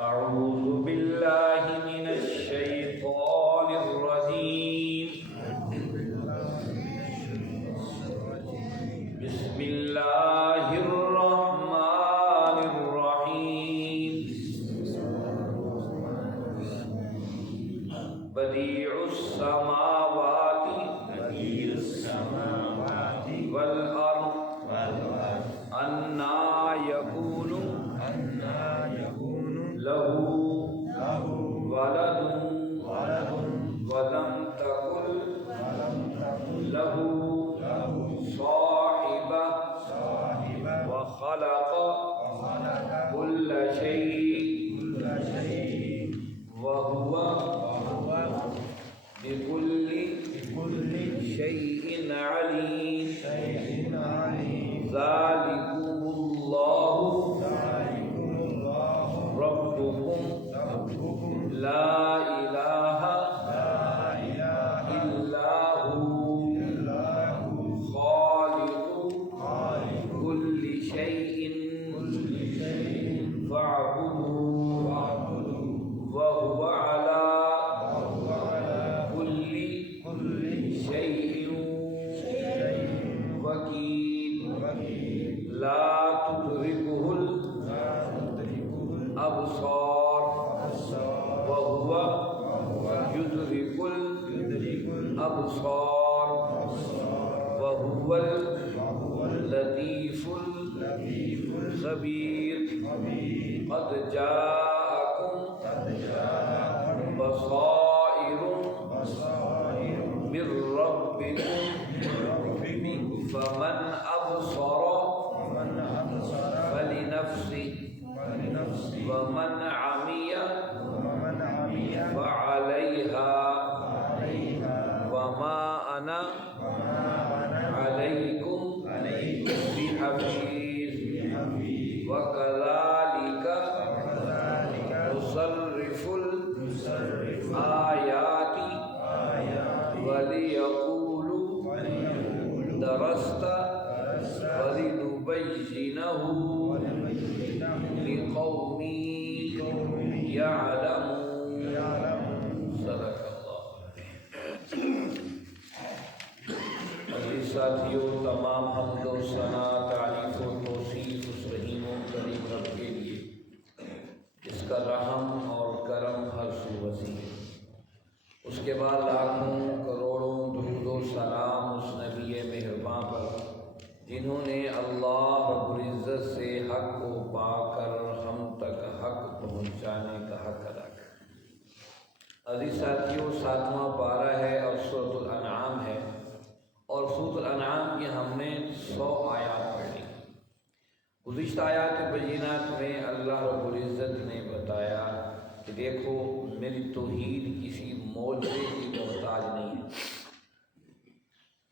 أعوذ بالله من الشيطان الرجيم. بسم الله الرحمن الرحيم. بديع السماوات والأرض أنى يكون له ولد ولم تكن له صاحبة وخلق كل شيء وهو بكل شيء عليم. ذلكم الله ربكم لا إله إلا هو خالق كل شيء فاعبدوه وهو على كل شيء وكيل. لا تدركه الأبصار وهو يدرك الأبصار وهو اللطيف الخبير. قد جاءكم بصائر من ربكم فمن أبصر فلنفسه ومن عمي فعليها وما أنا عليكم بحفيظ. وكذلك نصرف الآيات وليقولوا درست ولنبينه لقوم يعلمون. صدق اللہ. عزیز ساتھیوں، تمام حمد و ثنا، تعریف و توصیف اس رحیم و کریم رب کے لیے جس کا رحم اور کرم ہر سو وسیع ہے. اس کے بعد لاکھوں کروڑوں درود و سلام اس نبی مہرباں پر جنہوں نے اللہ رب العزت سے حق کو پا کر ہم تک حق پہنچانے کا حق ادا کیا. عزیز ساتھیوں، 7واں پارہ ہے اور سورۃ الانعام ہے، اور سورۃ الانعام کی ہم نے 100 آیات پڑھی. گزشتہ آیات بینات میں اللہ رب العزت نے بتایا کہ دیکھو میری توحید کسی معجزے کی محتاج نہیں ہے.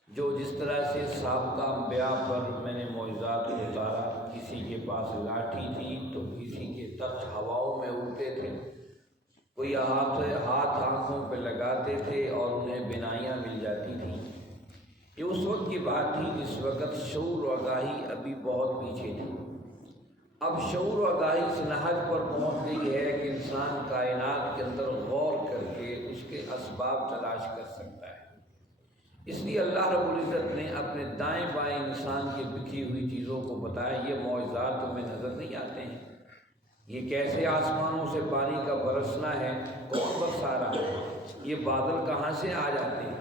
جو جس طرح سے سابقہ انبیاء پر میں نے معجزات اتارا، کسی کے پاس لاٹھی تھی تو کسی کے تخت ہواؤں میں اڑتے تھے، کوئی ہاتھ آنکھوں پہ لگاتے تھے اور انہیں بینائیاں مل جاتی تھیں. یہ اس وقت کی بات تھی جس وقت شعور و آگاہی ابھی بہت پیچھے تھی. اب شعور و آگاہی اس نہج پر پہنچ گئی ہے کہ انسان کائنات کے اندر غور کر کے اس کے اسباب تلاش کر سکتا ہے. اس لیے اللہ رب العزت نے اپنے دائیں بائیں انسان کی بکھی ہوئی چیزوں کو بتایا. یہ معجزات تمہیں نظر نہیں آتے ہیں؟ یہ کیسے آسمانوں سے پانی کا برسنا ہے؟ کون برسا رہا ہے؟ یہ بادل کہاں سے آ جاتے ہیں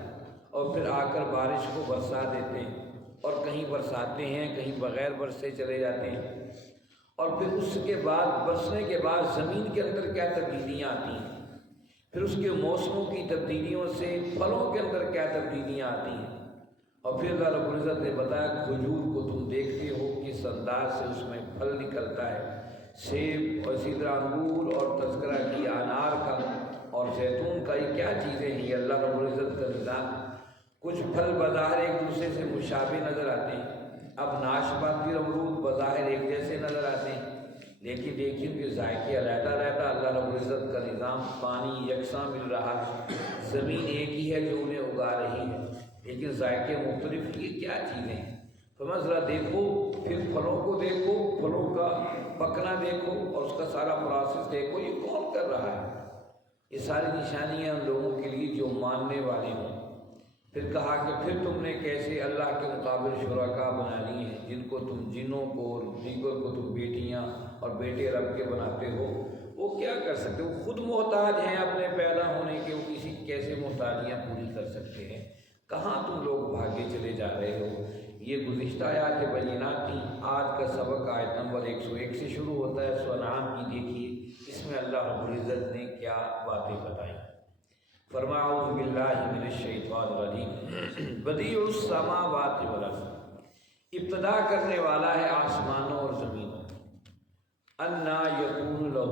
اور پھر آ کر بارش کو برسا دیتے ہیں، اور کہیں برساتے ہیں کہیں بغیر برسے چلے جاتے ہیں. اور پھر اس کے بعد برسنے کے بعد زمین کے اندر کیا تبدیلیاں آتی ہیں، پھر اس کے موسموں کی تبدیلیوں سے پھلوں کے اندر کیا تبدیلیاں آتی ہیں. اور پھر اللہ رب العزت نے بتایا کھجور کو تم دیکھتے ہو کس انداز سے اس میں پھل نکلتا ہے، سیب اور اسی طرح انگور اور تذکرہ کی انار کا اور زیتون کا. یہ کیا چیزیں ہیں؟ یہ اللہ رب العزت کا نظام. کچھ پھل بظاہر ایک دوسرے سے مشابہ نظر آتے ہیں. اب ناشپاتی اور امرود بظاہر ایک جیسے نظر آتے ہیں، لیکن دیکھیں کہ ذائقے علیحدہ علیحدہ. اللہ رب العزت کا نظام. پانی یکساں مل رہا ہے، زمین ایک ہی ہے جو انہیں اگا رہی ہے، لیکن ذائقے مختلف. یہ کیا چیزیں ہیں؟ تو ذرا دیکھو، پھر پھلوں کو دیکھو، پھلوں کا پکنا دیکھو اور اس کا سارا پروسیس دیکھو. یہ یہ ساری نشانیاں ان لوگوں کے لیے جو ماننے والے ہوں۔ پھر کہا کہ پھر تم نے کیسے اللہ کے مقابل شرکا بنا لیے ہیں، جن کو تم جنوں کو اور دیگر کو تم بیٹیاں اور بیٹے رب کے بناتے ہو، وہ کیا کر سکتے؟ وہ خود محتاج ہیں اپنے پیدا ہونے کے، وہ کسی کیسے محتاجیاں پوری کر سکتے ہیں؟ کہاں تم لوگ بھاگے چلے جا رہے ہو؟ یہ گزشتہ آیات بینات تھیں۔ آج کا سبق آیت نمبر 101 سے شروع ہوتا ہے، سورہ انعام کی۔ دیکھیے اس میں اللہ رب العزت نے کیا باتیں بتائیں۔ فرمایا اعوذ باللہ من الشیطان الرجیم، بدیع السماوات والارض، ابتدا کرنے والا ہے آسمانوں اور زمینوں، انا یکون لہ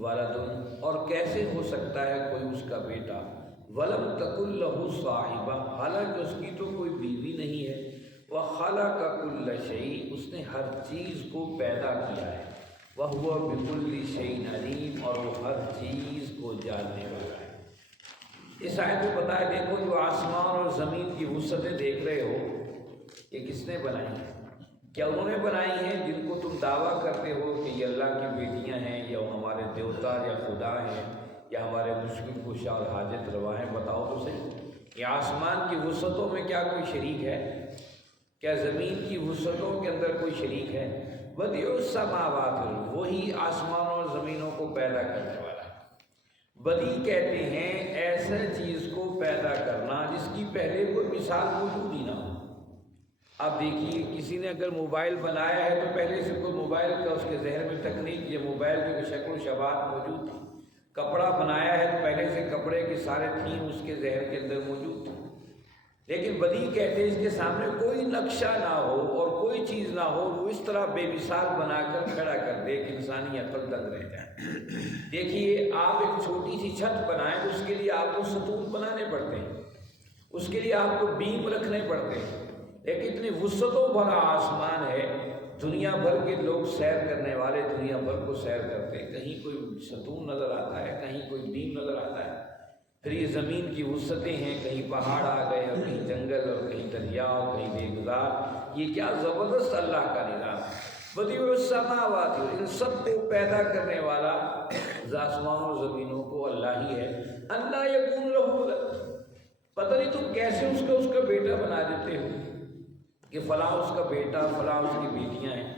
ولد، اور کیسے ہو سکتا ہے کوئی اس کا بیٹا، ولم تکن لہ صاحبہ، حالانکہ اس کی تو کوئی بیوی نہیں ہے، وخلق کل شیء، اس نے ہر چیز کو پیدا کیا ہے، وہو بکل شیء علیم، اور وہ ہر چیز کو جاننے والا ہے۔ اس آیت میں بتایا، دیکھو جو آسمان اور زمین کی وسعتیں دیکھ رہے ہو، یہ کس نے بنائی ہیں؟ کیا انہوں نے بنائی ہیں جن کو تم دعویٰ کرتے ہو کہ یہ اللہ کی بیٹیاں ہیں، یا ہمارے دیوتا یا خدا ہیں، یا ہمارے مشکل کشا اور حاجت روا ہیں؟ بتاؤ تو صحیح، یہ آسمان کی وسعتوں میں کیا کوئی شریک ہے؟ کیا زمین کی وسعتوں کے اندر کوئی شریک ہے؟ بدیع السماوات، وہی آسمانوں اور زمینوں کو پیدا کرنے والا ہے۔ بدیع کہتے ہیں ایسے چیز کو پیدا کرنا جس کی پہلے کوئی مثال موجود ہی نہ ہو۔ اب دیکھیے، کسی نے اگر موبائل بنایا ہے تو پہلے سے کوئی موبائل کا اس کے ذہن میں تکنیک یا موبائل کی شکل و شباہت موجود تھی۔ کپڑا بنایا ہے تو پہلے سے کپڑے کے سارے تھیم اس کے ذہن کے اندر موجود تھی۔ لیکن بدیع کہتے ہیں اس کے سامنے کوئی نقشہ نہ ہو اور کوئی چیز نہ ہو، وہ اس طرح بے مثال بنا کر کھڑا کر دے کہ انسانی عقل دنگ رہ جائے۔ دیکھیے، آپ ایک چھوٹی سی چھت بنائیں تو اس کے لیے آپ کو ستون بنانے پڑتے ہیں، اس کے لیے آپ کو بیم رکھنے پڑتے ہیں۔ ایک اتنی وسعتوں بھرا آسمان ہے، دنیا بھر کے لوگ سیر کرنے والے دنیا بھر کو سیر کرتے ہیں، کہیں کوئی ستون نظر آتا ہے، کہیں کوئی بیم نظر آتا ہے۔ پھر یہ زمین کی وسعتیں ہیں، کہیں پہاڑ آ گئے اور کہیں جنگل اور کہیں دریا اور کہیں بے گزار۔ یہ کیا زبردست اللہ کا نظام ہے۔ بدیع السماوات، ان سب کو پیدا کرنے والا آسمانوں اور زمینوں کو اللہ ہی ہے۔ انا یکون لہ ولد، پتہ نہیں تم کیسے اس کا بیٹا بنا دیتے ہو کہ فلاں اس کا بیٹا، فلاں اس کی بیٹیاں ہیں۔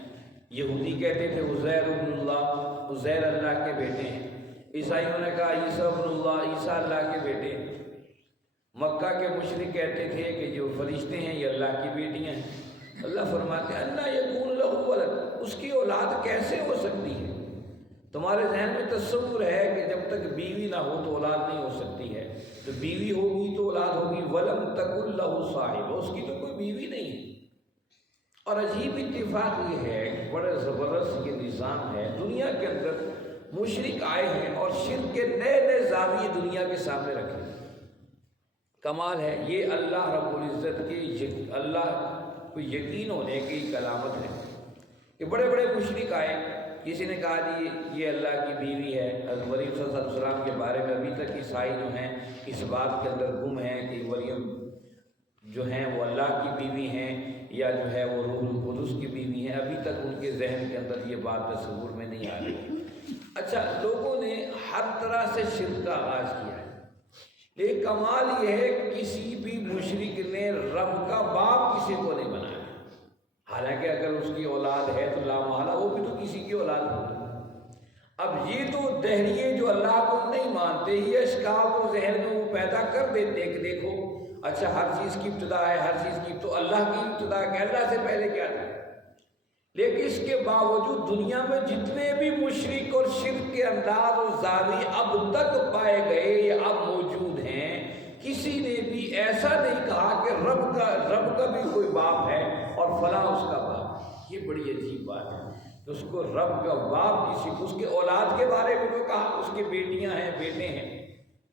یہودی کہتے تھے عزیر ابن اللہ، عزیر اللہ کے بیٹے ہیں۔ عیسائیوں نے کہا عیسیٰ ابن اللہ، عیسیٰ اللہ کے بیٹے ہیں۔ مکہ کے مشرک کہتے تھے کہ جو فرشتے ہیں یہ اللہ کی بیٹیاں ہیں۔ اللہ فرماتے ہیں انا یکون لہ ولد، اس کی اولاد کیسے ہو سکتی ہے؟ تمہارے ذہن میں تصور ہے کہ جب تک بیوی نہ ہو تو اولاد نہیں ہو سکتی ہے، تو بیوی ہوگی تو اولاد ہوگی۔ ولم تکن لہ صاحبہ، اس کی تو کوئی بیوی نہیں ہے۔ اور عجیب اتفاق یہ ہے کہ بڑا زبردست یہ نظام ہے، دنیا کے اندر مشرک آئے ہیں اور شرک کے نئے نئے زاویے دنیا کے سامنے رکھے۔ کمال ہے، یہ اللہ رب العزت کے اللہ کو یقین ہونے کی ایک علامت ہے کہ بڑے بڑے مشرک آئے۔ کسی نے کہا جی یہ اللہ کی بیوی ہے۔ حضرت مریم صلی اللہ علیہ وسلم کے بارے میں ابھی تک عیسائی جو ہیں اس بات کے اندر گم ہیں کہ مریم جو ہیں وہ اللہ کی بیوی ہیں یا جو ہے وہ روح القدس کی بیوی ہیں۔ ابھی تک ان کے ذہن کے اندر یہ بات تصور میں نہیں آ رہی۔ اچھا، لوگوں نے ہر طرح سے شرک کا آغاز کیا ہے، لیکن کمال یہ ہے کہ کسی بھی مشرک نے رب کا باپ کسی کو نہیں بنایا۔ حالانکہ اگر اس کی اولاد ہے تو لامحالہ وہ بھی تو کسی کی اولاد ہوگی۔ اب یہ تو دہریے جو اللہ کو نہیں مانتے، یہ اشکال کو ذہن میں وہ پیدا کر دیتے کہ دیکھو اچھا ہر چیز کی ابتدا ہے، ہر چیز کی تو اللہ کی ابتدا ہے، اللہ سے پہلے کیا تھا؟ لیکن اس کے باوجود دنیا میں جتنے بھی مشرک اور شرک کے انداز اور زاویے اب تک پائے گئے یہ اب موجود ہیں، کسی نے بھی ایسا نہیں کہا کہ رب کا بھی کوئی باپ ہے اور فلاں اس کا باپ۔ یہ بڑی عجیب بات ہے کہ اس کو رب کا باپ کسی کو، اس کے اولاد کے بارے میں تو کہا اس کی بیٹیاں ہیں، بیٹے ہیں،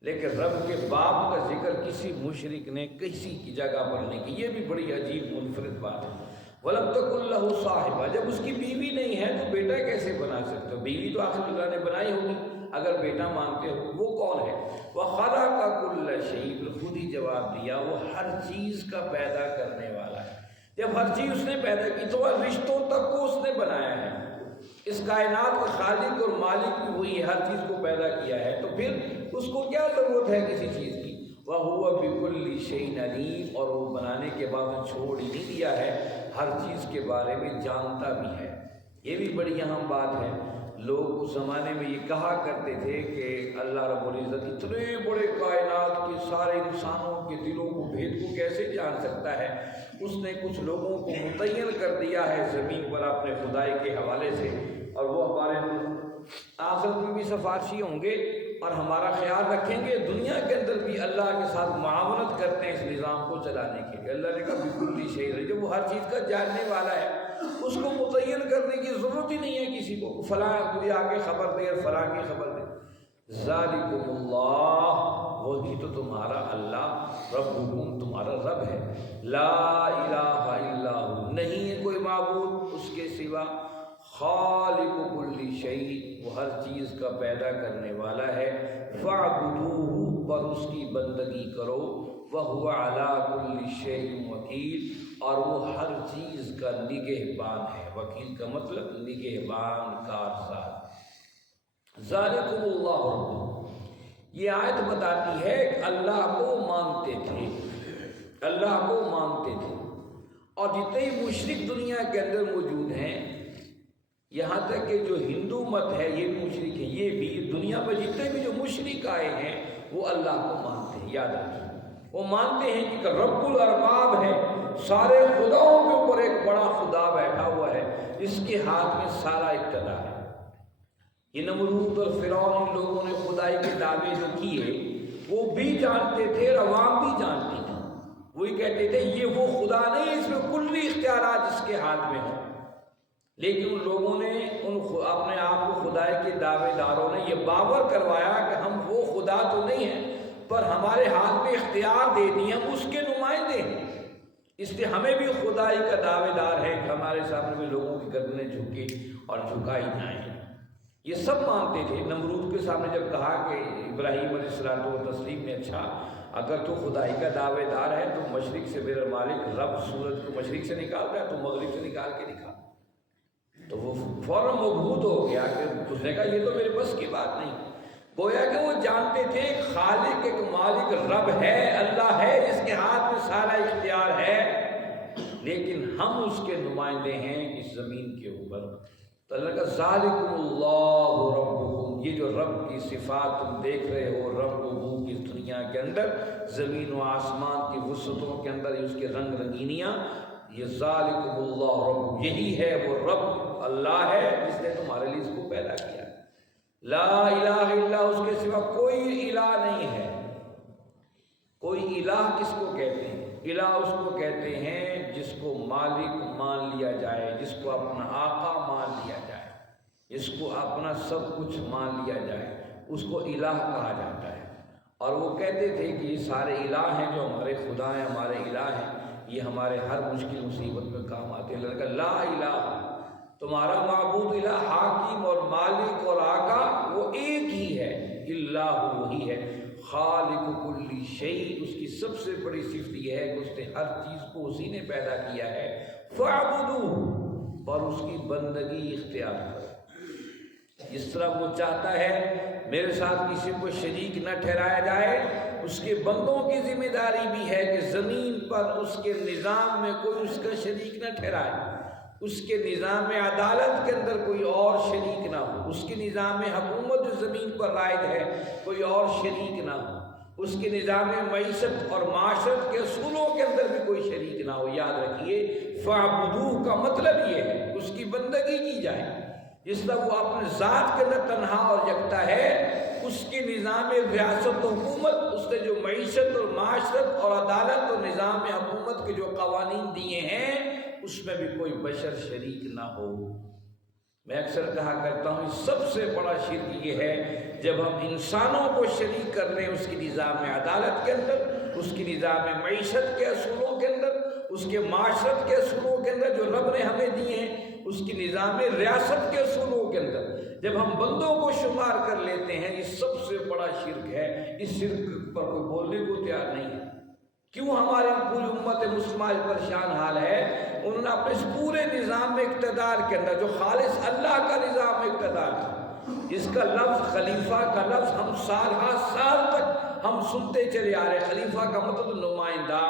لیکن رب کے باپ کا ذکر کسی مشرک نے کسی کی جگہ پر نہیں کی۔ یہ بھی بڑی عجیب منفرد بات ہے۔ وَلَمْ تَكُن لَهُ صَاحِبَةٌ، جب اس کی بیوی نہیں ہے تو بیٹا کیسے بنا سکتے ہو؟ بیوی تو آخر اللہ نے بنائی ہوگی اگر بیٹا مانتے ہو۔ وہ کون ہے؟ وَخَلَقَ كُلَّ شَيْءٍ، خود ہی جواب دیا، وہ ہر چیز کا پیدا کرنے والا ہے۔ جب ہر چیز اس نے پیدا کی تو رشتوں تک کو اس نے بنایا ہے۔ اس کائنات کا خالق اور مالک بھی وہی ہے، ہر چیز کو پیدا کیا ہے، تو پھر اس کو کیا ضرورت ہے کسی چیز کی؟ وَهُوَ بِكُلِّ شَيْءٍ عَلِيمٌ، اور وہ بنانے کے بعد چھوڑ ہی نہیں دیا ہے، ہر چیز کے بارے میں جانتا بھی ہے۔ یہ بھی بڑی اہم بات ہے۔ لوگ اس زمانے میں یہ کہا کرتے تھے کہ اللہ رب العزت اتنے بڑے کائنات کے سارے انسانوں کے دلوں کو بھید کو کیسے جان سکتا ہے؟ اس نے کچھ لوگوں کو متعین کر دیا ہے زمین پر اپنے خدائی کے حوالے سے، اور وہ ہمارے آخرت میں بھی سفارشی ہوں گے اور ہمارا خیال رکھیں گے، دنیا کے اندر بھی اللہ کے ساتھ معاونت کرتے ہیں اس نظام کو چلانے کے لیے۔ اللہ نے کہا بالکل شہید ہے، جو وہ ہر چیز کا جاننے والا ہے، اس کو متعین کرنے کی ضرورت ہی نہیں ہے کسی کو، فلاں مجھے آگے خبر دے اور فلاں کی خبر دے۔ ذالکم اللہ، وہی تو تمہارا اللہ، ربکم تمہارا رب ہے، لا الہ الا ہو، نہیں ہے کوئی معبود اس کے سوا، خالق کل شیء، وہ ہر چیز کا پیدا کرنے والا ہے، فاعبدوہ، پر اس کی بندگی کرو، وہو علی کل شیء وکیل، اور وہ ہر چیز کا نگہبان ہے۔ وکیل کا مطلب نگہبان، کارساز۔ ذالکم اللہ ربکم، یہ آیت بتاتی ہے کہ اللہ کو مانتے تھے، اللہ کو مانتے تھے، اور جتنے مشرک دنیا کے اندر موجود ہیں، یہاں تک کہ جو ہندو مت ہے یہ بھی مشرک ہے، یہ بھی دنیا میں جتنے بھی جو مشرک آئے ہیں وہ اللہ کو مانتے ہیں۔ یاد رکھیں، وہ مانتے ہیں کہ رب الارباب ہے، سارے خداؤں کے اوپر ایک بڑا خدا بیٹھا ہوا ہے جس کے ہاتھ میں سارا اقتدار ہے۔ یہ نمرود اور فرعون، ان لوگوں نے خدائی کے دعوے جو کیے وہ بھی جانتے تھے اور عوام بھی جانتی تھی، وہی کہتے تھے یہ وہ خدا نہیں، اس میں کلی اختیارات اس کے ہاتھ میں ہیں، لیکن ان لوگوں نے اپنے آپ کو خدائی کے دعوے داروں نے یہ باور کروایا کہ ہم وہ خدا تو نہیں ہیں، پر ہمارے ہاتھ میں اختیار دے دیے، ہم اس کے نمائندے ہیں، اس لیے ہمیں بھی خدائی کا دعوے دار ہے کہ ہمارے سامنے بھی لوگوں کی گردنیں جھکے اور جھکائی جائیں۔ یہ سب مانتے تھے۔ نمرود کے سامنے جب کہا کہ ابراہیم علیہ السلام و تسلیم نے، اچھا اگر تو خدائی کا دعوے دار ہے تو مشرق سے میرا مالک رب سورج کو مشرق سے نکال رہا ہے تو مغرب سے نکال کے دکھا، تو وہ فوراً مبہوت ہو گیا کہ اس نے کہا یہ تو میرے بس کی بات نہیں۔ گویا کہ وہ جانتے تھے خالق ایک مالک رب ہے، اللہ ہے جس کے ہاتھ میں سارا اختیار ہے، لیکن ہم اس کے نمائندے ہیں اس زمین کے اوپر۔ تو اللہ کا ذالکم اللہ ربکم، یہ جو رب کی صفات تم دیکھ رہے ہو، رب و کی دنیا کے اندر، زمین و آسمان کی وسعتوں کے اندر اس کے رنگ رنگینیاں، یہ ذالکم اللہ رب، یہی ہے وہ رب اللہ ہے جس نے تمہارے لیے اس کو پیدا کیا۔ لا الہ الا، اس کے سوا کوئی الہ نہیں ہے۔ کوئی الہ کس کو کہتے ہیں؟ الہ اس کو کہتے ہیں جس کو مالک مان لیا جائے، جس کو اپنا آقا مان لیا جائے، جس کو اپنا سب کچھ مان لیا جائے، اس کو الہ کہا جاتا ہے۔ اور وہ کہتے تھے کہ یہ سارے الہ ہیں جو ہمارے خدا ہیں، ہمارے الہ ہیں، یہ ہمارے ہر مشکل مصیبت میں کام آتے ہیں۔ اللہ کا لا الہ، تمہارا معبود الہ، حاکم اور مالک اور آقا وہ ایک ہی ہے، اللہ وہی ہے، خالق کل شیء، اس کی سب سے بڑی صفت یہ ہے کہ اس نے ہر چیز کو اسی نے پیدا کیا ہے، فاعبدوہ، اور اس کی بندگی اختیار کرو۔ جس طرح وہ چاہتا ہے میرے ساتھ کسی کو شریک نہ ٹھہرایا جائے، اس کے بندوں کی ذمہ داری بھی ہے کہ زمین پر اس کے نظام میں کوئی اس کا شریک نہ ٹھہرائے، اس کے نظام عدالت کے اندر کوئی اور شریک نہ ہو، اس کے نظام حکومت جو زمین پر رائج ہے کوئی اور شریک نہ ہو، اس کے نظام معیشت اور معاشرت کے اصولوں کے اندر بھی کوئی شریک نہ ہو۔ یاد رکھیے فاعبدوہ کا مطلب یہ ہے اس کی بندگی کی جائے، جس طرح وہ اپنے ذات کے اندر تنہا اور یکتا ہے، اس کے نظام ریاست و حکومت، اس نے جو معیشت اور معاشرت اور عدالت اور نظام حکومت کے جو قوانین دیے ہیں اس میں بھی کوئی بشر شریک نہ ہو۔ میں اکثر کہا کرتا ہوں سب سے بڑا شرک یہ ہے جب ہم انسانوں کو شریک کر لیں اس کی نظام عدالت کے اندر، اس کی نظام معیشت کے اصولوں کے اندر، اس کے معاشرت کے اصولوں کے اندر جو رب نے ہمیں دیے ہیں، اس کی نظام ریاست کے اصولوں کے اندر جب ہم بندوں کو شمار کر لیتے ہیں، یہ سب سے بڑا شرک ہے۔ اس شرک پر کوئی بولنے کو تیار نہیں ہے۔ کیوں ہماری پوری امت مسلمہ پریشان حال ہے؟ انہوں نے اپنے اس پورے نظام میں اقتدار کے اندر جو خالص اللہ کا نظام اقتدار تھا، جس کا لفظ خلیفہ کا لفظ ہم سال تک ہم سنتے چلے آ رہے. خلیفہ کا مطلب نمائندہ.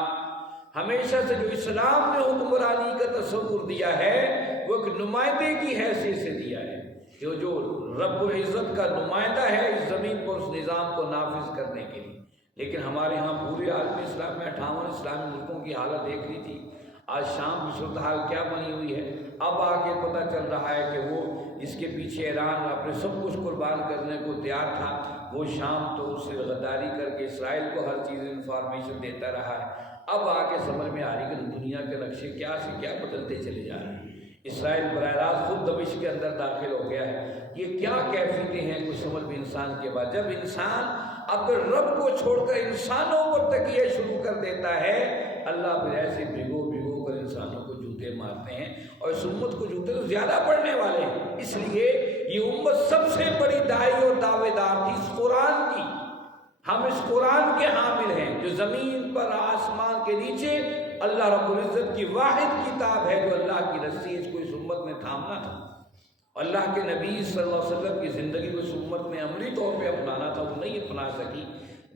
ہمیشہ سے جو اسلام نے حکمرانی کا تصور دیا ہے وہ ایک نمائندے کی حیثیت سے دیا ہے کہ جو رب العزت کا نمائندہ ہے اس زمین پر اس نظام کو نافذ کرنے کے لیے. لیکن ہمارے ہاں پورے عالم اسلام میں 58 اسلامی ملکوں کی حالت دیکھ لی تھی. آج شام کی صورتحال کیا بنی ہوئی ہے. اب آگے پتہ چل رہا ہے کہ وہ اس کے پیچھے ایران اپنے سب کچھ قربان کرنے کو تیار تھا. وہ شام تو اس سے غداری کر کے اسرائیل کو ہر چیز انفارمیشن دیتا رہا ہے. اب آگے سمجھ میں آ رہی کہ دنیا کے نقشے کیا سے کیا بدلتے چلے جا رہے ہیں. اسرائیل براہ راست خود دمشق کے اندر داخل ہو گیا ہے. یہ کیا کیفیتیں ہیں کچھ سمجھ میں انسان کے بعد. جب انسان اپنے رب کو چھوڑ کر انسانوں پر تکیے شروع کر دیتا ہے اللہ پھر ایسے بھگو کر انسانوں کو جوتے مارتے ہیں. اور اس امت کو جوتے تو زیادہ پڑنے والے ہیں. اس لیے یہ امت سب سے بڑی داعی اور دعوے دار تھی اس قرآن کی. ہم اس قرآن کے حامل ہیں جو زمین پر آسمان کے نیچے اللہ رب العزت کی واحد کتاب ہے جو اللہ کی رسی ہے. اس کو اس امت نے تھامنا تھا. اللہ کے نبی صلی اللہ علیہ وسلم کی زندگی کو اس امت نے عملی طور پہ اپنانا تھا. وہ نہیں اپنا سکی.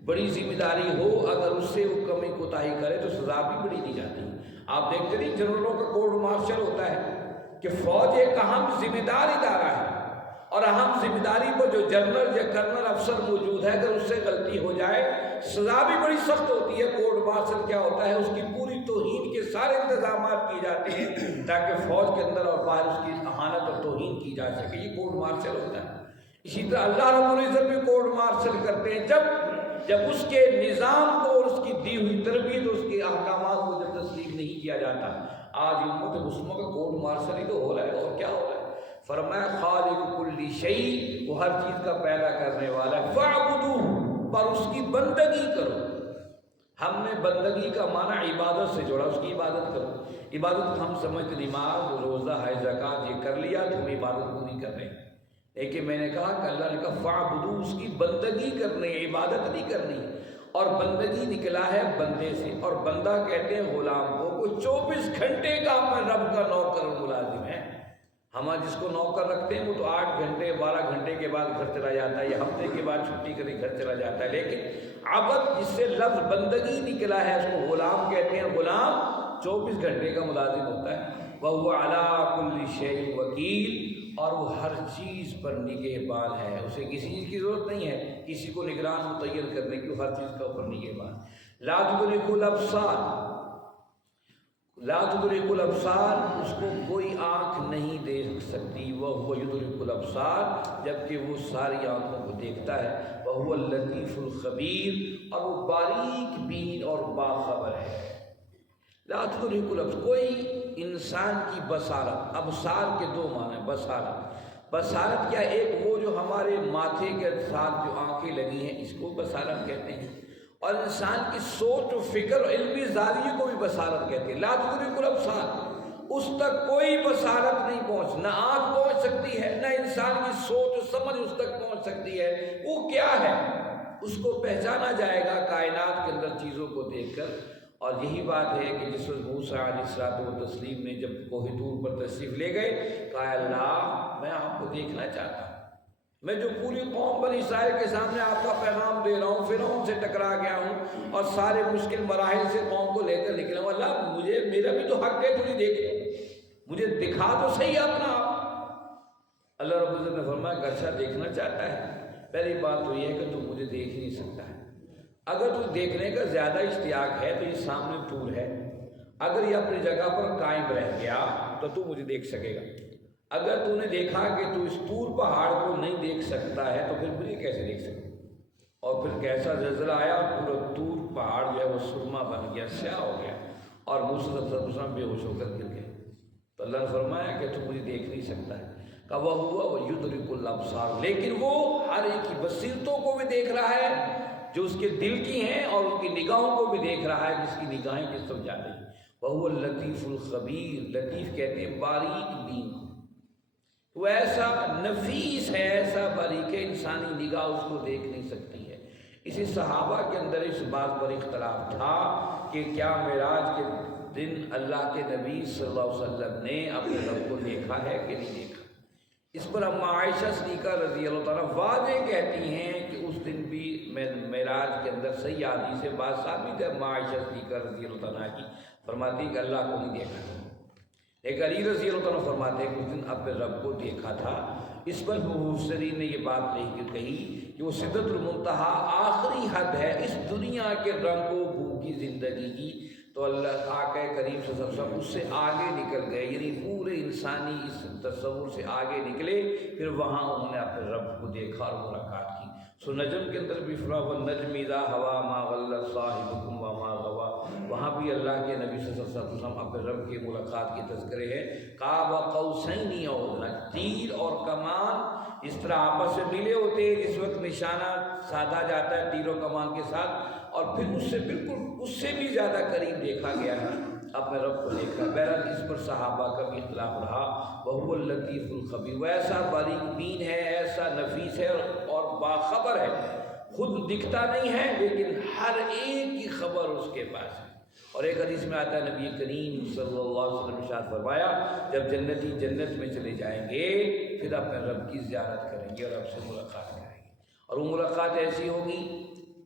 بڑی ذمہ داری ہو اگر اس سے وہ کمی کوتاہی کرے تو سزا بھی بڑی دی جاتی ہے. آپ دیکھتے نہیں جنرلوں کا کورٹ مارشل ہوتا ہے کہ فوج ایک اہم ذمہ دار ادارہ ہے اور اہم ذمہ داری پر جو جنرل یا کرنل افسر موجود ہے اگر اس سے غلطی ہو جائے سزا بھی بڑی سخت ہوتی ہے. کورٹ مارشل کیا ہوتا ہے اس کی پوری توہین کے سارے انتظامات کیے جاتے ہیں تاکہ فوج کے اندر اور باہر اس کی اہانت اور توہین کی جا سکے. یہ کورٹ مارشل ہوتا ہے. اسی طرح اللہ رب العزت بھی کورٹ مارشل کرتے ہیں جب اس کے نظام کو اور اس کی دی ہوئی تربیت اور اس کے احکامات کو جب تسلیم نہیں کیا جاتا. آج امت مسلمہ کا کورٹ مارشل ہی تو ہو رہا ہے اور کیا ہو رہا ہے. فرمایا خالق کل شیء وہ ہر چیز کا پیدا کرنے والا ہے. فاعبدوہ پر اس کی بندگی کرو. ہم نے بندگی کا معنی عبادت سے جوڑا. اس کی عبادت کرو. عبادت ہم سمجھتے نماز روزہ حج زکوٰۃ یہ کر لیا تو ہم عبادت کو نہیں کر رہے. لیکن میں نے کہا کہ اللہ نے کہا فاعبدوہ اس کی بندگی کرنی عبادت نہیں کرنی. اور بندگی نکلا ہے بندے سے اور بندہ کہتے ہیں غلام کو 24 گھنٹے کا اپنے رب کا نوکر ملازم ہے. ہم جس کو نوکر رکھتے ہیں وہ تو 8 گھنٹے 12 گھنٹے کے بعد گھر چلا جاتا ہے یا ہفتے کے بعد چھٹی کرے گھر چلا جاتا ہے. لیکن عبد جس سے لفظ بندگی نکلا ہے اس کو غلام کہتے ہیں. غلام 24 گھنٹے کا ملازم ہوتا ہے. وَهُوَ عَلَىٰ كُلِّ شَيْءٍ وَكِيلٌ اور وہ ہر چیز پر نگہبان ہے. اسے کسی چیز کی ضرورت نہیں ہے کسی کو نگران متعین کرنے کی. ہر چیز کا اوپر نگہبان. لا تدرک الابصار لا تدرک الابصار اس کو کوئی آنکھ نہیں دیکھ سکتی. وَهُوَ يُدْرِكُ الْأَبْصَارَ جبکہ وہ ساری آنکھوں کو دیکھتا ہے. وَهُوَ اللَّطِيفُ الْخَبِيرُ اور وہ باریک بین اور باخبر ہے. لا تدرک الابصار کوئی انسان کی بصارت. ابصار کے 2 معنی. بصارت کیا ایک وہ جو ہمارے ماتھے کے ساتھ جو آنکھیں لگی ہیں اس کو بصارت کہتے ہیں. اور انسان کی سوچ و فکر اور علمی زاویے کو بھی بصارت کہتے ہیں. لا تدرک الابصار اس تک کوئی بصارت نہیں پہنچ. نہ آنکھ پہنچ سکتی ہے نہ انسان کی سوچ و سمجھ اس تک پہنچ سکتی ہے. وہ کیا ہے اس کو پہچانا جائے گا کائنات کے اندر چیزوں کو دیکھ کر. اور یہی بات ہے کہ جس وقت موسیٰ علیہ الصلوۃ والتسلیم نے جب کوہ طور پر تشریف لے گئے کہا اللہ میں آپ کو دیکھنا چاہتا ہوں. میں جو پوری قوم بنی اسرائیل کے سامنے آپ کا پیغام دے رہا ہوں فرعون سے ٹکرا گیا ہوں اور سارے مشکل مراحل سے قوم کو لے کر نکلا ہوں. اللہ میرا بھی تو حق ہے تجھے دیکھ مجھے دکھا تو صحیح اپنا آپ. اللہ رب العزت نے فرمایا کہ اچھا دیکھنا چاہتا ہے. پہلی بات تو یہ ہے کہ تو مجھے دیکھ نہیں سکتا ہے. اگر تو دیکھنے کا زیادہ اشتیاق ہے تو یہ سامنے طور ہے. اگر یہ اپنی جگہ پر قائم رہ گیا تو مجھے دیکھ سکے گا. اگر تو نے دیکھا کہ تو اس طور پہاڑ کو نہیں دیکھ سکتا ہے تو پھر مجھے کیسے دیکھ سکے. اور پھر کیسا زلزلہ آیا پورا طور پہاڑ جو ہے وہ سرما بن گیا سیاہ ہو گیا اور موسیٰ صلی اللہ علیہ وسلم بے ہوش ہو کر گر گئے. تو اللہ نے فرمایا کہ تو مجھے دیکھ نہیں سکتا ہے. کہ وہ یدرک الابصار لیکن وہ ہر ایک کی بصیرتوں کو بھی دیکھ رہا ہے جو اس کے دل کی ہیں اور ان کی نگاہوں کو بھی دیکھ رہا ہے جس کی نگاہیں کس طرف جا رہی ہیں. وَهُوَ اللَّطِيفُ الْخَبِيرُ لطیف کہتے ہیں باریک بین. وہ ایسا نفیس ہے ایسا باریک ہے انسانی نگاہ اس کو دیکھ نہیں سکتی ہے. اسی صحابہ کے اندر اس بات پر اختلاف تھا کہ کیا معراج کے دن اللہ کے نبی صلی اللہ علیہ وسلم نے اپنے رب کو دیکھا ہے کہ نہیں دیکھا. اس پر ہم عائشہ صدیقہ رضی اللہ تعالیٰ واضح کہتی ہیں کہ اس دن بھی معراج کے اندر صحیح حدیث سے بات ثابت ہے، عائشہ صدیقہ رضی اللہ تعالیٰ کی فرماتی کہ اللہ کو نہیں دیکھا تھا، ایک علی رضی اللہ تعالیٰ فرماتے ہیں کہ اس دن اپنے رب کو دیکھا تھا۔ اس پر مفسرین نے یہ بات کہی کہ وہ سدرۃ المنتہا آخری حد ہے اس دنیا کے رنگ و بو کی زندگی کی، تو اللہ آقا کریم صلی اللہ علیہ وسلم اس سے آگے نکل گئے، یعنی پورے انسانی اس تصور سے آگے نکلے، پھر وہاں انہوں نے اپنے رب کو دیکھا اور ملاقات کی۔ سو نجم کے اندر بھی فرمایا والنجم اذا ہوا ما ضل صاحبکم وما غوی، وہاں بھی اللہ کے نبی صلی اللہ علیہ وسلم اپنے رب کی ملاقات کے تذکرے ہیں۔ قاب قوسین او ادنی، تیر اور کمان اس طرح آپس میں ملے ہوتے ہیں جس وقت نشانہ سادھا جاتا ہے تیر و کمان کے ساتھ، اور پھر اس سے بالکل اس سے بھی زیادہ قریب دیکھا گیا ہے، اپنے رب کو دیکھا۔ بہرحال اس پر صحابہ کا بھی اختلاف رہا۔ وہو اللطیف الخبیر، وہ ایسا باریک بین ہے، ایسا نفیس ہے اور باخبر ہے، خود دکھتا نہیں ہے لیکن ہر ایک کی خبر اس کے پاس ہے۔ اور ایک حدیث میں آتا ہے نبی کریم صلی اللہ علیہ وسلم نے ارشاد فرمایا جب جنتی جنت میں چلے جائیں گے پھر اپنے رب کی زیارت کریں گے اور رب سے ملاقات کریں گے، اور وہ ملاقات ایسی ہوگی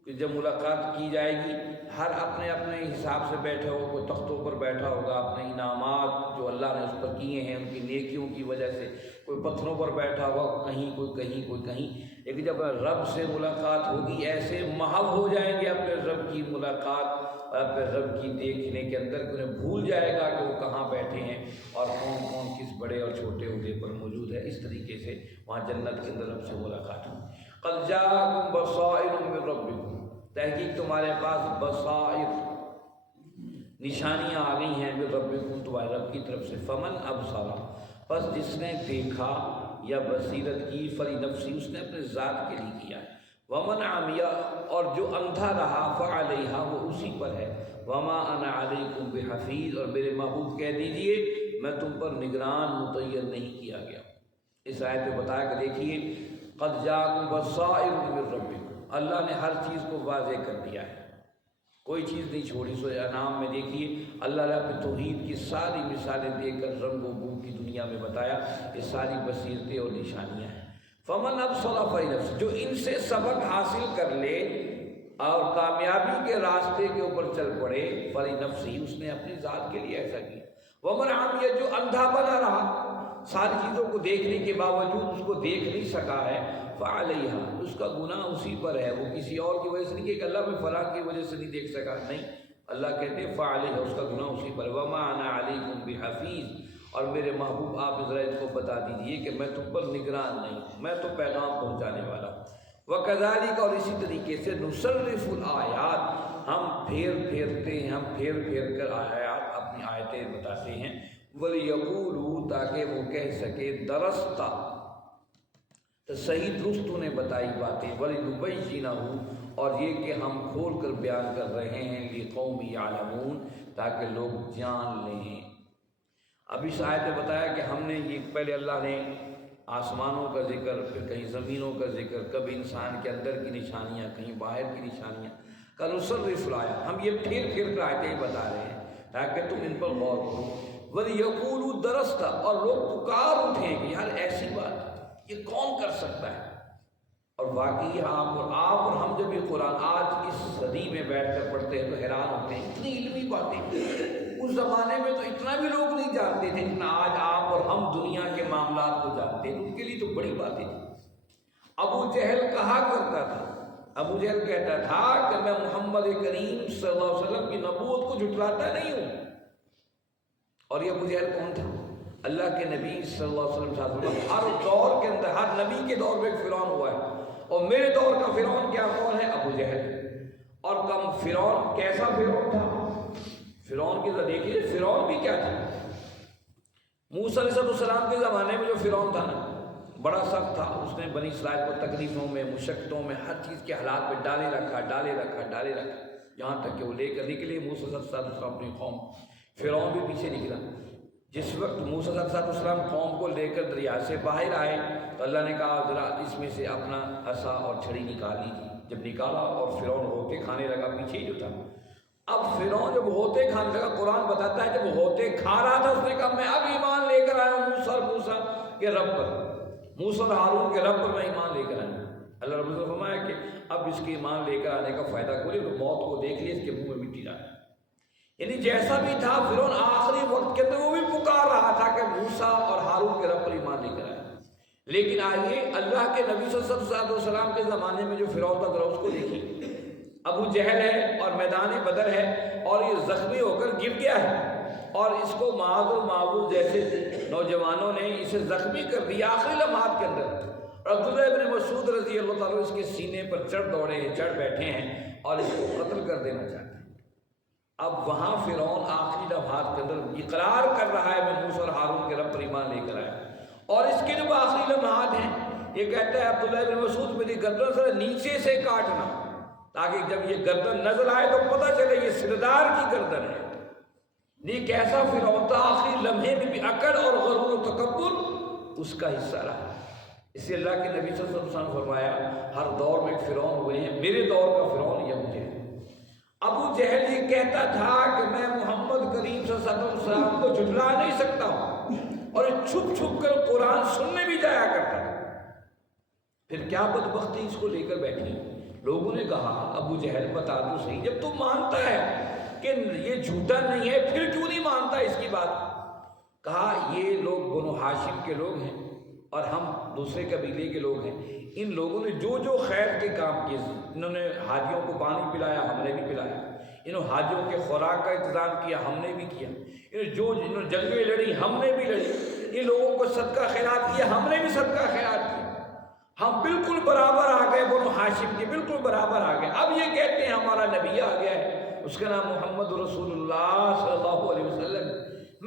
کہ جب ملاقات کی جائے گی ہر اپنے اپنے حساب سے بیٹھا ہو، کوئی تختوں پر بیٹھا ہوگا اپنے انعامات جو اللہ نے اس پر کیے ہیں ان کی نیکیوں کی وجہ سے، کوئی پتھروں پر بیٹھا ہوگا، کہیں کوئی کہیں کوئی کہیں، لیکن جب رب سے ملاقات ہوگی ایسے محو ہو جائیں گے اپنے رب کی ملاقات اور اپنے رب کی دیکھنے کے اندر کہ انہیں بھول جائے گا کہ وہ کہاں بیٹھے ہیں اور کون کون کس بڑے اور چھوٹے عہدے پر موجود ہے۔ اس طریقے سے وہاں جنت کے اندر رب سے ملاقات ہوگی۔ قد جاءکم بصائر من ربکم، تحقیق تمہارے پاس بصائر نشانیاں آ گئی ہیں من ربکم، تمہارے رب کی طرف سے۔ فمن ابصر، پس جس نے دیکھا یا بصیرت کی، فلی نفسی، اس نے اپنے ذات کے لیے کیا ہے۔ ومن عمی، اور جو اندھا رہا، فعلیہا، وہ اسی پر ہے۔ وما انا علیکم بحفیظ، اور میرے محبوب کہہ دیجئے میں تم پر نگران متعین نہیں کیا گیا۔ اس آیت میں بتایا کہ دیکھیے قد جاءکم بصائر من ربکم، اللہ نے ہر چیز کو واضح کر دیا ہے، کوئی چیز نہیں چھوڑی۔ سورہ انعام میں دیکھیے اللہ نے اپنے توحید کی ساری مثالیں دے کر رنگ و بو کی دنیا میں بتایا، یہ ساری بصیرتیں اور نشانیاں ہیں۔ فمن ابصر فلنفسہ، جو ان سے سبق حاصل کر لے اور کامیابی کے راستے کے اوپر چل پڑے، فلنفسہ، اس نے اپنی ذات کے لیے ایسا کیا۔ ومن عمی، جو اندھا بنا رہا، ساری چیزوں کو دیکھنے کے باوجود اس کو دیکھ نہیں سکا ہے، فعلیہا، اس کا گناہ اسی پر ہے، وہ کسی اور کی وجہ سے نہیں کہ اللہ میں فلاں کی وجہ سے نہیں دیکھ سکا، نہیں، اللہ کہتے ہیں فعلیہا، اس کا گناہ اسی پر ہے۔ وما انا علیکم بحفیظ، اور میرے محبوب آپ اس رائت کو بتا دیجئے کہ میں تم پر نگران نہیں ہوں، میں تو پیغام پہنچانے والا ہوں۔ وَكَذَلِكَ، اور اسی طریقے سے نُصَرِّفُ الْآيَاتِ، ہم پھیرتے ہیں، ہم پھیر کر آیات اپنی آیتیں بتاتے ہیں۔ وَلِيَقُولُوا، تاکہ وہ کہہ سکے درست، تو صحیح درست نے بتائی باتیں، وَلِنُبَيِّنَهُ، اور یہ کہ ہم کھول کر بیان کر رہے ہیں، لِقَوْمٍ يَعْلَمُونَ، تاکہ لوگ جان لیں۔ اب اس آیت میں بتایا کہ ہم نے یہ پہلے اللہ نے آسمانوں کا ذکر، پھر کہیں زمینوں کا ذکر، کبھی انسان کے اندر کی نشانیاں، کہیں باہر کی نشانیاں، نُصَرِّفُ الْآيَاتِ، ہم یہ پھیر کر آیتیں بتا رہے ہیں تاکہ تم ان پر غور کرو۔ وَلِيَقُولُوا دَرَسْتَ، اور لوگ پکار اٹھیں کہ یار ایسی بات یہ کون کر سکتا ہے۔ اور واقعی آپ اور ہم جب یہ قرآن آج اس صدی میں بیٹھ کر پڑھتے ہیں تو حیران ہوتے ہیں، اتنی علمی باتیں اس زمانے میں تو اتنا بھی لوگ نہیں جانتے تھے جتنا آج آپ اور ہم دنیا کے معاملات کو جانتے ہیں، ان کے لیے تو بڑی باتیں تھیں۔ ابو جہل کہا کرتا تھا، ابو جہل کہتا تھا کہ میں محمد کریم صلی اللہ علیہ وسلم کی نبوت کو جھٹلاتا نہیں ہوں۔ اور یہ ابو جہل کون تھا؟ اللہ کے نبی صلی اللہ علیہ وسلم، ہر دور کے اندر، ہر نبی کے دور میں ایک فرعون ہوا ہے، اور میرے دور کا فرعون کیا کون ہے؟ ابو جہل۔ اور کم فرعون کیسا فرعون تھا؟ فرعون کی ذرا دیکھیے فرعون بھی کیا تھا۔ موسیٰ علیہ السلام کے زمانے میں جو فرعون تھا نا، بڑا سخت تھا، اس نے بنی اسرائیل کو تکلیفوں میں، مشقتوں میں، ہر چیز کے حالات میں ڈالے رکھا، یہاں تک کہ وہ لے کر نکلے موسیٰ علیہ السلام اپنی قوم۔ فرعون بھی پیچھے نکلا۔ جس وقت موسیٰ علیہ السلام قوم کو لے کر دریا سے باہر آئے تو اللہ نے کہا ذرا اس میں سے اپنا عصا اور چھڑی نکال لیجیے۔ جب نکالا اور فرعون ہوتے کھانے لگا، پیچھے ہی جو تھا۔ اب فرعون جب ہوتے کھانے لگا، قرآن بتاتا ہے جب ہوتے کھا رہا تھا اس نے کہا میں اب ایمان لے کر آیا ہوں موسیٰ کے رب پر۔ موسیٰ اور ہارون کے رب پر میں ایمان لے کر آیا۔ اللہ رب نے فرمایا کہ اب اس کے ایمان لے کر آنے کا فائدہ کوئی نہیں، تو موت کو دیکھ لیا، اس کے منہ میں مٹی ڈالا۔ یعنی جیسا بھی تھا فرعون آخری وقت کے اندر وہ بھی پکار رہا تھا کہ موسیٰ اور ہارون کے رب پر ایمان لے کر آئے۔ لیکن آئیے اللہ کے نبی صلی اللہ علیہ وسلم کے زمانے میں جو فرعون تھا ذرا اس کو دیکھیے۔ ابو جہل ہے اور میدان بدر ہے اور یہ زخمی ہو کر گر گیا ہے، اور اس کو معاذ المعبود جیسے نوجوانوں نے اسے زخمی کر دیا آخری لمحات کے اندر۔ اور عبداللہ ابن مسعود رضی اللہ تعالیٰ اس کے سینے پر چڑھ بیٹھے ہیں اور اس کو قتل کر دینا چاہتے ہیں۔ اب وہاں فرعون آخری لمحات کے اندر اقرار کر رہا ہے میں موسیٰ اور ہارون کے رب پر ایمان لے کر آیا، اور اس کے جو آخری لمحات ہیں یہ کہتا ہے عبداللہ ابن مسعود میری گردن سے نیچے سے کاٹنا، تاکہ جب یہ گردن نظر آئے تو پتہ چلے یہ سردار کی گردن ہے۔ نہیں کیسا فرعون تھا، آخری لمحے میں بھی اکڑ اور غرور و تکبر اس کا حصہ رہا۔ اس لیے اللہ کے نبی صلی اللہ علیہ وسلم نے فرمایا ہر دور میں فرعون ہوئے ہیں، میرے دور کا فرعون یہ مجھے۔ ابو جہل یہ کہتا تھا کہ میں محمد کریم صلی اللہ علیہ وسلم کو جھٹلا نہیں سکتا ہوں، اور چھپ چھپ کر قرآن سننے بھی جایا کرتا ہے۔ پھر کیا بدبختی اس کو لے کر بیٹھی۔ لوگوں نے کہا ابو جہل بتا تو صحیح، جب تو مانتا ہے کہ یہ جھوٹا نہیں ہے پھر کیوں نہیں مانتا اس کی بات؟ کہا یہ لوگ بنو ہاشم کے لوگ ہیں اور ہم دوسرے قبیلے کے لوگ ہیں، ان لوگوں نے جو جو خیر کے کام کیے، انہوں نے حاجیوں کو پانی پلایا ہم نے بھی پلایا، انہوں نے حاجیوں کے خوراک کا انتظام کیا ہم نے بھی کیا، انہوں نے جنگیں لڑی ہم نے بھی لڑی، ان لوگوں کو صدقہ خیرات کیا ہم نے بھی صدقہ خیرات کیا، ہم بالکل برابر آ گئے بنو ہاشم کے، بالکل برابر آ گئے۔ اب یہ کہتے ہیں ہمارا نبی آ گیا ہے، اس کا نام محمد رسول اللہ صلی اللہ علیہ وسلم،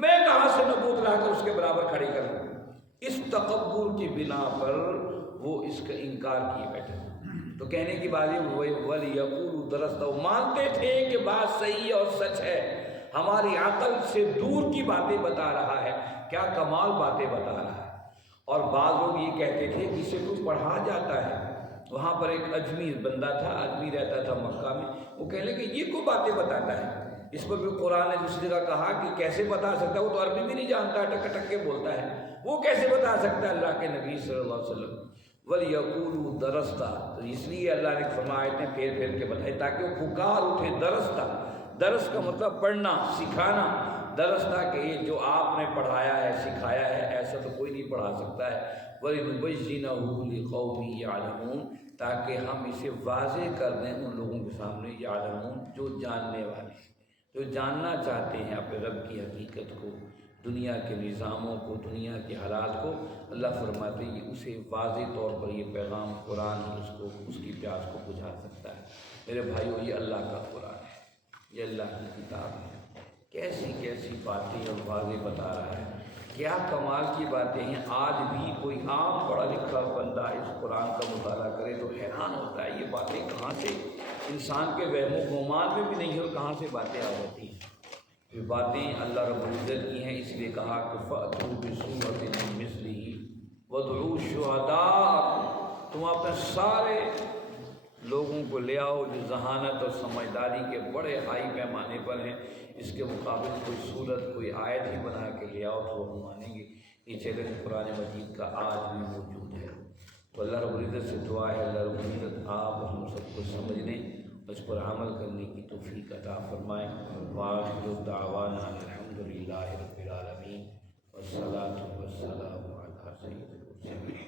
میں کہاں سے نبوت لا کر اس کے برابر کھڑی کروں؟ اس تکبر کی بنا پر وہ اس کا انکار کیے بیٹھے۔ تو کہنے کی بات یہ وَلْيَقُولُوا دَرَسْتَ، وہ مانتے تھے کہ بات صحیح اور سچ ہے، ہماری عقل سے دور کی باتیں بتا رہا ہے، کیا کمال باتیں بتا رہا ہے۔ اور بعض لوگ یہ کہتے تھے کہ اسے کوئی پڑھا جاتا ہے۔ وہاں پر ایک اجمی بندہ تھا، اجمی رہتا تھا مکہ میں، وہ کہنے کہ یہ کوئی باتیں بتاتا ہے۔ اس پر بھی قرآن نے دوسری جگہ کہا کہ کیسے بتا سکتا ہے، وہ تو عربی بھی نہیں جانتا، ٹک ٹک کے بولتا ہے، وہ کیسے بتا سکتا ہے اللہ کے نبی صلی اللہ علیہ وسلم۔ وَلْيَقُولُوا دَرَسْتَ، تو اس لیے اللہ نے فرمایا اتنے پھیر پھیر کے بتائی تاکہ وہ پکار اٹھے۔ درستہ، درس کا مطلب پڑھنا سکھانا، درستہ کہ یہ جو آپ نے پڑھایا ہے سکھایا ہے ایسا تو کوئی نہیں پڑھا سکتا ہے۔ وَلِنُبَيِّنَهُ لِقَوْمٍ يَعْلَمُونَ، تاکہ ہم اسے واضح کر دیں ان لوگوں کے سامنے، یعلمون جو جاننے والے ہیں، جو جاننا چاہتے ہیں اپنے رب کی حقیقت کو، دنیا کے نظاموں کو، دنیا کے حالات کو۔ اللہ فرماتے ہیں اسے واضح طور پر یہ پیغام قرآن اس کی پیاس کو بجھا سکتا ہے۔ میرے بھائیو یہ اللہ کا قرآن ہے، یہ اللہ کی کتاب ہے، کیسی کیسی باتیں اور واضح بتا رہا ہے، کیا کمال کی باتیں ہیں۔ آج بھی کوئی عام پڑھا لکھا بندہ اس قرآن کا مطالعہ کرے تو حیران ہوتا ہے یہ باتیں کہاں سے انسان کے وہم و گمان میں بھی نہیں اور کہاں سے باتیں آ جاتی ہیں۔ یہ باتیں اللہ رب العزت کی ہیں، اس لیے کہا کہ فَأْتُوا بِسُورَةٍ مِّن مِّثْلِهِ وَادْعُوا شُهَدَاءَكُمْ، تم اپنے سارے لوگوں کو لے آؤ جو ذہانت اور سمجھداری کے بڑے ہائی پیمانے پر ہیں، اس کے مقابل کوئی صورت کوئی آیت ہی بنا کے لے آؤ تو وہ مانیں گے۔ یہ چیلنج قرآن مجید کا آج بھی موجود ہے۔ تو اللہ رب العزت سے دعا ہے اللہ رب العزت آپ ہم سب کو سمجھنے، اس پر عمل کرنے کی توفیق عطا فرمائیں۔ وآخر دعوانا الحمد للہ رب العالمین، والصلاة والسلام علی سید المرسلین۔